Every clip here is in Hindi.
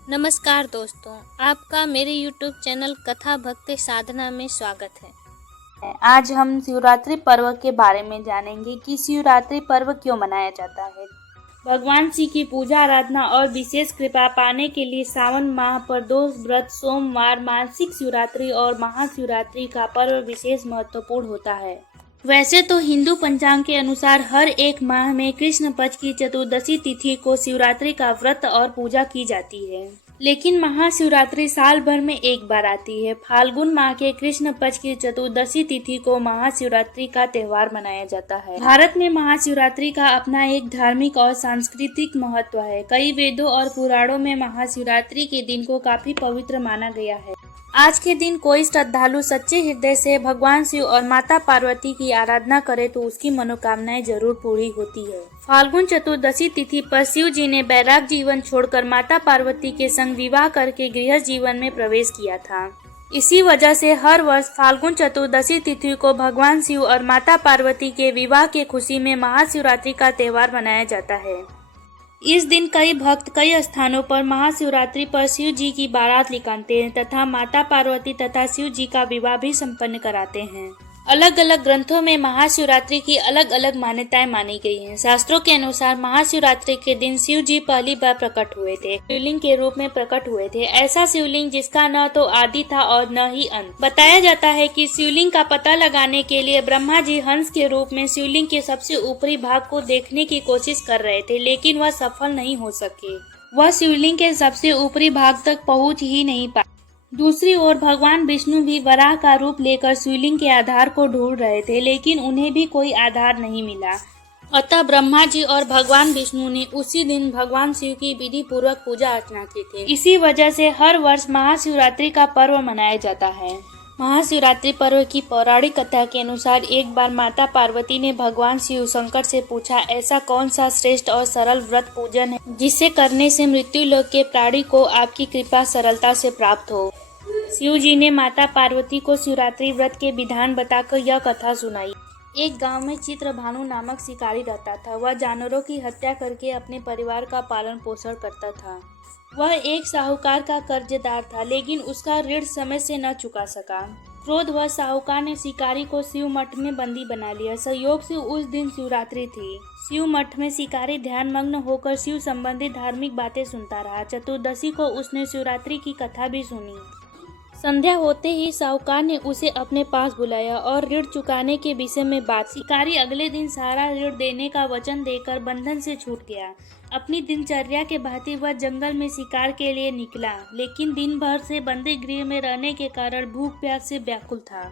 नमस्कार दोस्तों, आपका मेरे YouTube चैनल कथा भक्ति साधना में स्वागत है। आज हम शिवरात्रि पर्व के बारे में जानेंगे कि शिवरात्रि पर्व क्यों मनाया जाता है। भगवान शिव की पूजा आराधना और विशेष कृपा पाने के लिए सावन माह पर 2 व्रत, सोमवार, मासिक शिवरात्रि और महाशिवरात्रि का पर्व विशेष महत्वपूर्ण होता है। वैसे तो हिंदू पंचांग के अनुसार हर एक माह में कृष्ण पक्ष की चतुर्दशी तिथि को शिवरात्रि का व्रत और पूजा की जाती है, लेकिन महाशिवरात्रि साल भर में एक बार आती है। फाल्गुन माह के कृष्ण पक्ष की चतुर्दशी तिथि को महाशिवरात्रि का त्योहार मनाया जाता है। भारत में महाशिवरात्रि का अपना एक धार्मिक और सांस्कृतिक महत्व है। कई वेदों और पुराणों में महाशिवरात्रि के दिन को काफी पवित्र माना गया है। आज के दिन कोई श्रद्धालु सच्चे हृदय से भगवान शिव और माता पार्वती की आराधना करे तो उसकी मनोकामनाएं जरूर पूरी होती है। फाल्गुन चतुर्दशी तिथि पर शिव जी ने वैराग जीवन छोड़कर माता पार्वती के संग विवाह करके गृहस्थ जीवन में प्रवेश किया था। इसी वजह से हर वर्ष फाल्गुन चतुर्दशी तिथि को भगवान शिव और माता पार्वती के विवाह के खुशी में महाशिवरात्रि का त्योहार मनाया जाता है। इस दिन कई भक्त कई स्थानों पर महाशिवरात्रि पर शिव जी की बारात निकालते हैं तथा माता पार्वती तथा शिव जी का विवाह भी संपन्न कराते हैं। अलग अलग ग्रंथों में महाशिवरात्रि की अलग अलग मान्यताएं मानी गई हैं। शास्त्रों के अनुसार महाशिवरात्रि के दिन शिव जी पहली बार प्रकट हुए थे, शिवलिंग के रूप में प्रकट हुए थे। ऐसा शिवलिंग जिसका न तो आदि था और न ही अंत। बताया जाता है कि शिवलिंग का पता लगाने के लिए ब्रह्मा जी हंस के रूप में शिवलिंग के सबसे ऊपरी भाग को देखने की कोशिश कर रहे थे, लेकिन वह सफल नहीं हो सके। वह शिवलिंग के सबसे ऊपरी भाग तक पहुँच ही नहीं पाए। दूसरी ओर भगवान विष्णु भी वराह का रूप लेकर शिवलिंग के आधार को ढूंढ रहे थे, लेकिन उन्हें भी कोई आधार नहीं मिला। अतः ब्रह्मा जी और भगवान विष्णु ने उसी दिन भगवान शिव की विधि पूर्वक पूजा अर्चना की थी। इसी वजह से हर वर्ष महाशिवरात्रि का पर्व मनाया जाता है। महाशिवरात्रि पर्व की पौराणिक कथा के अनुसार एक बार माता पार्वती ने भगवान शिव शंकर से पूछा, ऐसा कौन सा श्रेष्ठ और सरल व्रत पूजन है जिसे करने से मृत्यु लोक के प्राणी को आपकी कृपा सरलता से प्राप्त हो। शिव जी ने माता पार्वती को शिवरात्रि व्रत के विधान बताकर यह कथा सुनाई। एक गांव में चित्रभानु नामक शिकारी रहता था। वह जानवरों की हत्या करके अपने परिवार का पालन पोषण करता था। वह एक साहूकार का कर्जदार था, लेकिन उसका ऋण समय से न चुका सका। क्रोधवश साहूकार ने शिकारी को शिव मठ में बंदी बना लिया। संयोग से उस दिन शिवरात्रि थी। शिव मठ में शिकारी ध्यानमग्न होकर शिव संबंधी धार्मिक बातें सुनता रहा। चतुर्दशी को उसने शिवरात्रि की कथा भी सुनी। संध्या होते ही साहूकार ने उसे अपने पास बुलाया और ऋण चुकाने के विषय में बात। शिकारी अगले दिन सारा ऋण देने का वचन देकर बंधन से छूट गया। अपनी दिनचर्या के भांति वह जंगल में शिकार के लिए निकला, लेकिन दिन भर से बंदी गृह में रहने के कारण भूख प्यास से व्याकुल था।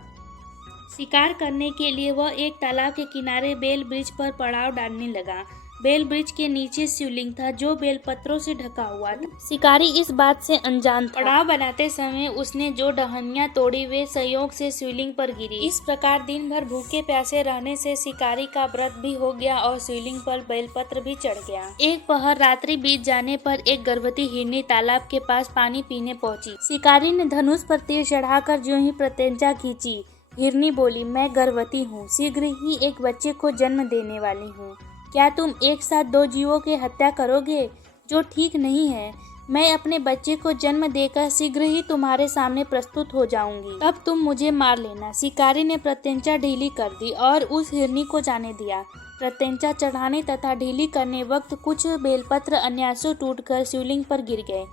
शिकार करने के लिए वह एक तालाब के किनारे बेल वृक्ष पर पड़ाव डालने लगा। बेल वृक्ष के नीचे शिवलिंग था जो बेल पत्रों से ढका हुआ था। शिकारी इस बात से अनजान था। पड़ाव बनाते समय उसने जो टहनियां तोड़ी वे संयोग से शिवलिंग पर गिरी। इस प्रकार दिन भर भूखे प्यासे रहने से शिकारी का व्रत भी हो गया और शिवलिंग पर बेलपत्र भी चढ़ गया। एक पहर रात्रि बीत जाने पर एक गर्भवती हिरनी तालाब के पास पानी पीने पहुंची। शिकारी ने धनुष पर तीर चढ़ाकर ज्यों ही प्रत्यंचा खींची। हिरनी बोली, मैं गर्भवती हूँ, शीघ्र ही एक बच्चे को जन्म देने वाली हूँ। क्या तुम एक साथ 2 जीवों की हत्या करोगे, जो ठीक नहीं है। मैं अपने बच्चे को जन्म देकर शीघ्र ही तुम्हारे सामने प्रस्तुत हो जाऊंगी, तब तुम मुझे मार लेना। शिकारी ने प्रत्यंचा ढीली कर दी और उस हिरनी को जाने दिया। प्रत्यंचा चढ़ाने तथा ढीली करने वक्त कुछ बेलपत्र अन्यासों टूटकर शिवलिंग पर गिर गए।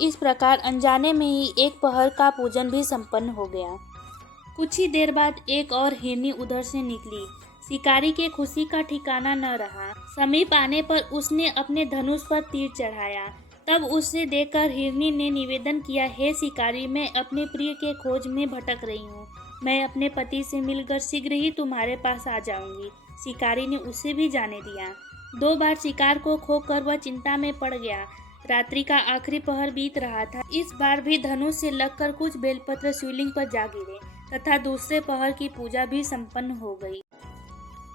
इस प्रकार अनजाने में ही एक पहर का पूजन भी संपन्न हो गया। कुछ ही देर बाद एक और हिरनी उधर से निकली। शिकारी के खुशी का ठिकाना न रहा। समीप आने पर उसने अपने धनुष पर तीर चढ़ाया। तब उसे देखकर हिरनी ने निवेदन किया, हे शिकारी, मैं अपने प्रिय के खोज में भटक रही हूँ। मैं अपने पति से मिलकर शीघ्र ही तुम्हारे पास आ जाऊंगी। शिकारी ने उसे भी जाने दिया। 2 बार शिकार को खोकर वह चिंता में पड़ गया। रात्रि का आखिरी पहर बीत रहा था। इस बार भी धनुष से लगकर कुछ बेलपत्र शिवलिंग पर जा गिरे तथा दूसरे पहर की पूजा भी संपन्न हो गई।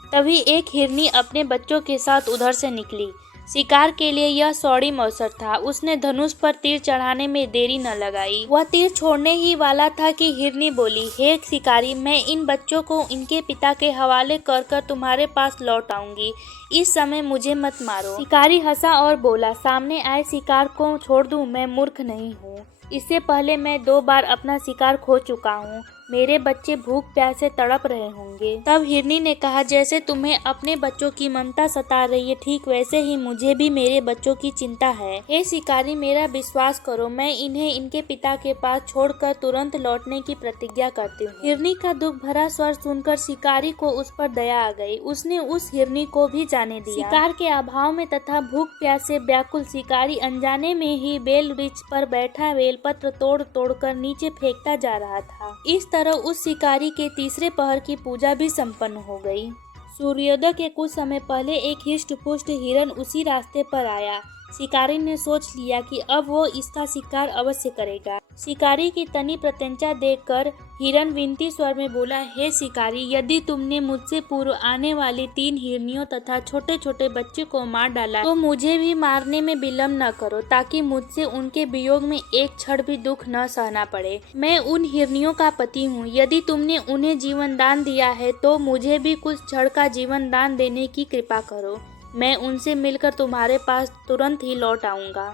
तभी एक हिरनी अपने बच्चों के साथ उधर से निकली। शिकार के लिए यह स्वर्णिम अवसर था। उसने धनुष पर तीर चढ़ाने में देरी न लगाई। वह तीर छोड़ने ही वाला था कि हिरनी बोली, हे शिकारी, मैं इन बच्चों को इनके पिता के हवाले कर तुम्हारे पास लौट आऊंगी। इस समय मुझे मत मारो। शिकारी हंसा और बोला, सामने आए शिकार को छोड़ दूं? मैं मूर्ख नहीं हूँ। इससे पहले मैं 2 बार अपना शिकार खो चुका हूँ। मेरे बच्चे भूख प्यास से तड़प रहे होंगे। तब हिरनी ने कहा, जैसे तुम्हें अपने बच्चों की ममता सता रही है, ठीक वैसे ही मुझे भी मेरे बच्चों की चिंता है। हे शिकारी, मेरा विश्वास करो, मैं इन्हें इनके पिता के पास छोड़कर तुरंत लौटने की प्रतिज्ञा करती हूँ। हिरनी का दुख भरा स्वर सुनकर शिकारी को उस पर दया आ गई। उसने उस हिरनी को भी जाने दिया। शिकार के अभाव में तथा भूख प्यास से व्याकुल शिकारी अनजाने में ही बेल वृक्ष पर बैठा बेलपत्र तोड़ कर नीचे फेंकता जा रहा था। इस तरह उस शिकारी के तीसरे पहर की पूजा भी संपन्न हो गई। सूर्योदय के कुछ समय पहले एक हिष्ट पुष्ट हिरन उसी रास्ते पर आया। शिकारी ने सोच लिया कि अब वो इसका शिकार अवश्य करेगा। शिकारी की तनी प्रत्यंचा देखकर हिरन विनती स्वर में बोला, हे शिकारी, यदि तुमने मुझसे पूर्व आने वाली 3 हिरनियों तथा छोटे छोटे बच्चे को मार डाला तो मुझे भी मारने में विलम्ब न करो, ताकि मुझसे उनके वियोग में एक क्षण भी दुख न सहना पड़े। मैं उन हिरनियों का पति हूँ। यदि तुमने उन्हें जीवन दान दिया है तो मुझे भी कुछ क्षण का जीवन दान देने की कृपा करो। मैं उनसे मिलकर तुम्हारे पास तुरंत ही लौट आऊंगा।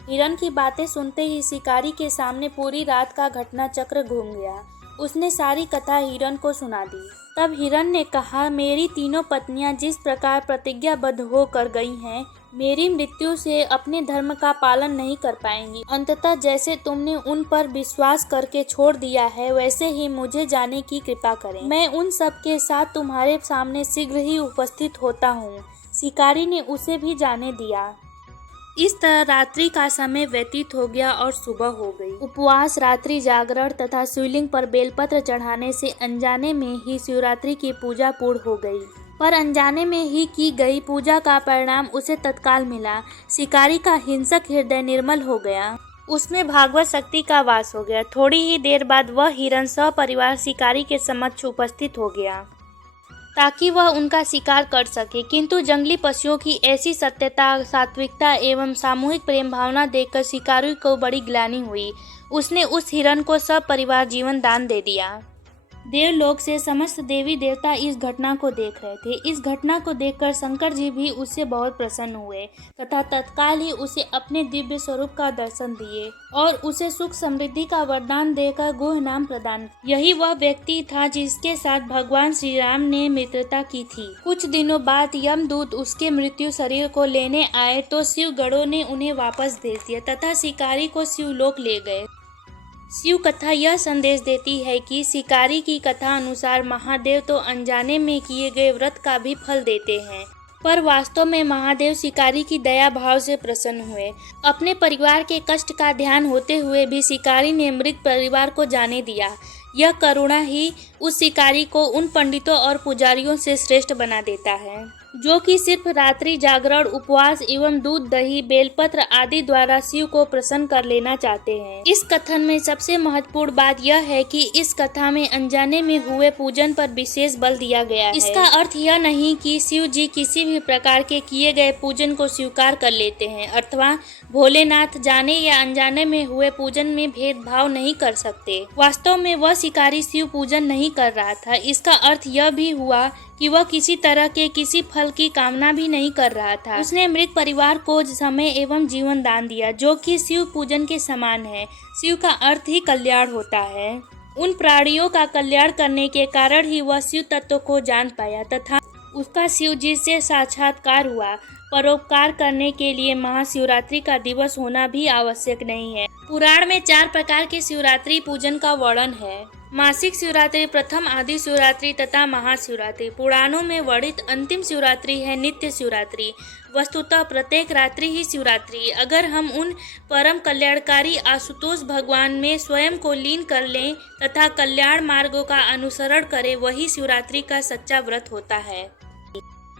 हिरन की बातें सुनते ही शिकारी के सामने पूरी रात का घटना चक्र घूम गया। उसने सारी कथा हिरन को सुना दी। तब हिरन ने कहा, मेरी तीनों पत्नियां जिस प्रकार प्रतिज्ञाबद्ध होकर गई हैं, मेरी मृत्यु से अपने धर्म का पालन नहीं कर पाएंगी। अंततः जैसे तुमने उन पर विश्वास करके छोड़ दिया है, वैसे ही मुझे जाने की कृपा करें। मैं उन सब के साथ तुम्हारे सामने शीघ्र ही उपस्थित होता हूँ। शिकारी ने उसे भी जाने दिया। इस तरह रात्रि का समय व्यतीत हो गया और सुबह हो गई। उपवास, रात्रि जागरण तथा शिवलिंग पर बेलपत्र चढ़ाने से अनजाने में ही शिवरात्रि की पूजा पूर्ण हो गई। पर अनजाने में ही की गई पूजा का परिणाम उसे तत्काल मिला। शिकारी का हिंसक हृदय निर्मल हो गया। उसमें भागवत शक्ति का वास हो गया। थोड़ी ही देर बाद वह हिरन सपरिवार शिकारी के समक्ष उपस्थित हो गया ताकि वह उनका शिकार कर सके। किंतु जंगली पशुओं की ऐसी सत्यता, सात्विकता एवं सामूहिक प्रेम भावना देखकर शिकारी को बड़ी ग्लानि हुई। उसने उस हिरन को सब परिवार जीवन दान दे दिया। देवलोक से समस्त देवी देवता इस घटना को देख रहे थे। इस घटना को देखकर शंकर जी भी उससे बहुत प्रसन्न हुए तथा तत्काल ही उसे अपने दिव्य स्वरूप का दर्शन दिए और उसे सुख समृद्धि का वरदान देकर गुह नाम प्रदान। यही वह व्यक्ति था जिसके साथ भगवान श्री राम ने मित्रता की थी। कुछ दिनों बाद यमदूत उसके मृत्यु शरीर को लेने आए तो शिव गणों ने उन्हें वापस भेज दिया तथा शिकारी को शिवलोक ले गए। शिव कथा यह संदेश देती है कि शिकारी की कथा अनुसार महादेव तो अनजाने में किए गए व्रत का भी फल देते हैं, पर वास्तव में महादेव शिकारी की दया भाव से प्रसन्न हुए। अपने परिवार के कष्ट का ध्यान होते हुए भी शिकारी ने मृत परिवार को जाने दिया। यह करुणा ही उस शिकारी को उन पंडितों और पुजारियों से श्रेष्ठ बना देता है जो कि सिर्फ रात्रि जागरण, उपवास एवं दूध, दही, बेलपत्र आदि द्वारा शिव को प्रसन्न कर लेना चाहते हैं। इस कथन में सबसे महत्वपूर्ण बात यह है कि इस कथा में अनजाने में हुए पूजन पर विशेष बल दिया गया है। इसका अर्थ यह नहीं कि शिव जी किसी भी प्रकार के किए गए पूजन को स्वीकार कर लेते हैं अथवा भोलेनाथ जाने या अनजाने में हुए पूजन में भेदभाव नहीं कर सकते। वास्तव में वह शिकारी शिव पूजन नहीं कर रहा था। इसका अर्थ यह भी हुआ कि वह किसी तरह के किसी फल की कामना भी नहीं कर रहा था। उसने मृत परिवार को समय एवं जीवन दान दिया, जो कि शिव पूजन के समान है। शिव का अर्थ ही कल्याण होता है। उन प्राणियों का कल्याण करने के कारण ही वह शिव तत्व को जान पाया तथा उसका शिव जी से साक्षात्कार हुआ। परोपकार करने के लिए महाशिवरात्रि का दिवस होना भी आवश्यक नहीं है। पुराण में 4 प्रकार के शिवरात्रि पूजन का वर्णन है। मासिक शिवरात्रि, प्रथम आदि शिवरात्रि तथा महाशिवरात्रि। पुराणों में वर्णित अंतिम शिवरात्रि है नित्य शिवरात्रि। वस्तुतः प्रत्येक रात्रि ही शिवरात्रि। अगर हम उन परम कल्याणकारी आशुतोष भगवान में स्वयं को लीन कर लें तथा कल्याण मार्गों का अनुसरण करें, वही शिवरात्रि का सच्चा व्रत होता है।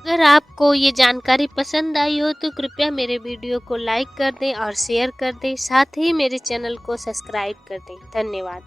अगर आपको ये जानकारी पसंद आई हो तो कृपया मेरे वीडियो को लाइक कर दें और शेयर कर दें, साथ ही मेरे चैनल को सब्सक्राइब कर दें। धन्यवाद।